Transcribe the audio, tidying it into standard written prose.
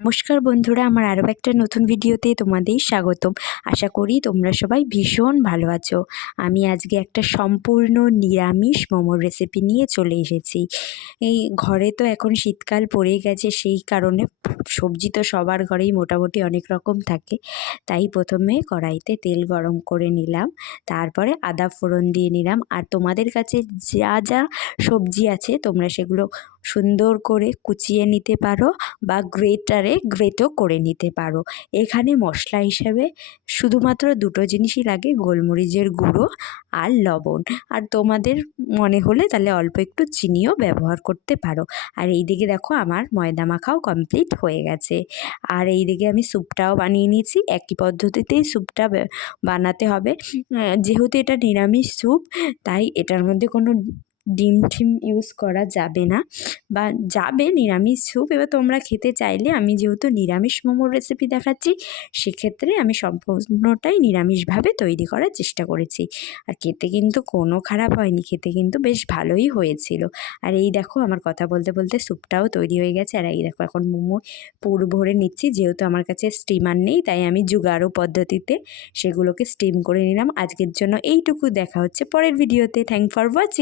নমস্কার বন্ধুরা, আমার আরও একটা নতুন ভিডিওতে তোমাদের স্বাগতম। আশা করি তোমরা সবাই ভীষণ ভালো আছো। আমি আজকে একটা সম্পূর্ণ নিরামিষ মোমোর রেসিপি নিয়ে চলে এসেছি। এই ঘরে তো এখন শীতকাল পড়ে গেছে, সেই কারণে সবজি তো সবার ঘরেই মোটামুটি অনেক রকম থাকে। তাই প্রথমে কড়াইতে তেল গরম করে নিলাম, তারপরে আদা ফোড়ন দিয়ে নিলাম। আর তোমাদের কাছে যা যা সবজি আছে তোমরা সেগুলো সুন্দর করে কুচিয়ে নিতে পারো বা গ্রেটও করে নিতে পারো। এখানে মশলা হিসেবে শুধুমাত্র দুটো জিনিসই লাগে, গোলমরিচের গুঁড়ো আর লবণ। আর তোমাদের মনে হলে তাহলে অল্প একটু চিনিও ব্যবহার করতে পারো। আর এইদিকে দেখো আমার ময়দা মাখাও কমপ্লিট হয়ে গেছে। আর এইদিকে আমি স্যুপটাও বানিয়ে নিয়েছি। একই পদ্ধতিতেই স্যুপটা বানাতে হবে। যেহেতু এটা নিরামিষ স্যুপ, তাই এটার মধ্যে কোনো ডিম ঠিম ইউজ করা যাবে না, বা যাবে নিরামিষ স্যুপ। এবার তোমরা খেতে চাইলে, আমি যেহেতু নিরামিষ মোমোর রেসিপি দেখাচ্ছি, সেক্ষেত্রে আমি সম্পূর্ণটাই নিরামিষভাবে তৈরি করার চেষ্টা করেছি। আর খেতে কিন্তু কোনো খারাপ হয়নি, খেতে কিন্তু বেশ ভালোই হয়েছিল। আর এই দেখো আমার কথা বলতে বলতে স্যুপটাও তৈরি হয়ে গেছে। আর এই দেখো এখন মোমো পুর ভরে নিচ্ছি। যেহেতু আমার কাছে স্টিমার নেই, তাই আমি জুগাড়ো পদ্ধতিতে সেগুলোকে স্টিম করে নিলাম। আজকের জন্য এইটুকু, দেখা হচ্ছে পরের ভিডিওতে। Thank for watching.